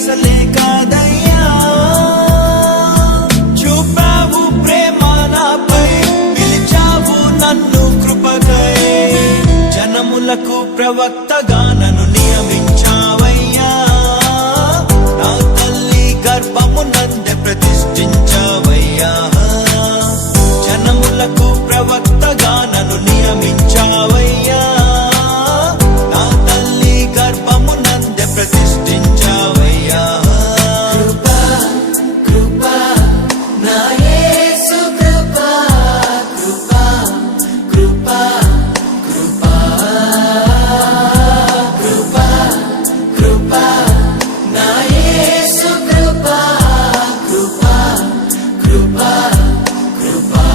అసలే కాదయ్యా. చూపావు ప్రేమ నాపై, పిలిచావు నన్ను కృపకై. జనములకు ప్రవక్తగా నన్ను నియమించావయ్యా. నా తల్లి గర్భమునందే ప్రతిష్ఠించావయ్యా. జనములకు ప్రవక్తగా నన్ను నియమించావయ్యా. నా తల్లి గర్భమునందే ప్రతిష్ఠించావయ్యా. కృపా కృపా నా యేసు కృపా కృపా కృపా కృపా కృపా కృపా నా యేసు కృపా కృపా కృపా కృపా.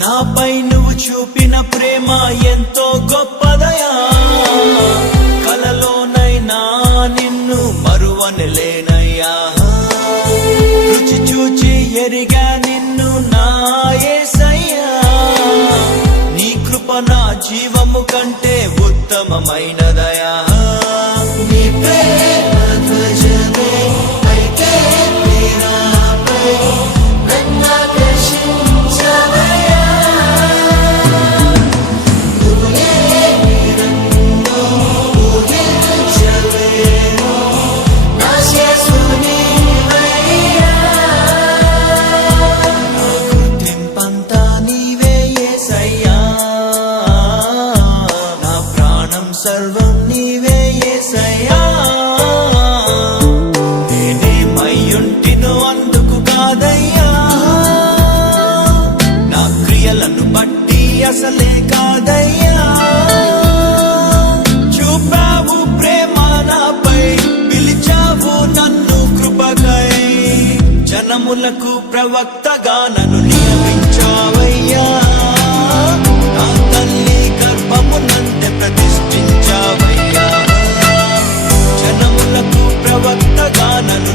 నాపై నువ్వు చూపిన ప్రేమ ఎంతో గొప్పదయా. కలలోనైనా నిన్ను మరువనలేనయ్యా. రుచి చూచి ఎరిగా నిన్ను నా యేసయ్యా. నీ కృప నా జీవము కంటే ఉత్తమమైనదయా. నీ ప్రేమ ధ్వజమే పైకే నాపై నన్నాకర్షించవయ్యా. నువ్వు నన్ను ఊహించలేను నా యేసు నీవయ్యా. నా గుర్తింపంతా నీవే యేసయ్యా. నా ప్రాణం సర్వం నీవే యేసయ్యా. నేనేమయ్యుంటినో అందుకు కాదయ్యా. నా క్రియలను బట్టి అసలే కాదయ్యా. చూపావు ప్రేమ నాపై, పిలిచావు నన్ను కృపకై. జనములకు ప్రవక్తగా నన్ను నియమించావయ్యా. నా తల్లి గర్భమునందే ప్రతిష్ఠించావయ్యా. జనములకు ప్రవక్తగా నన్ను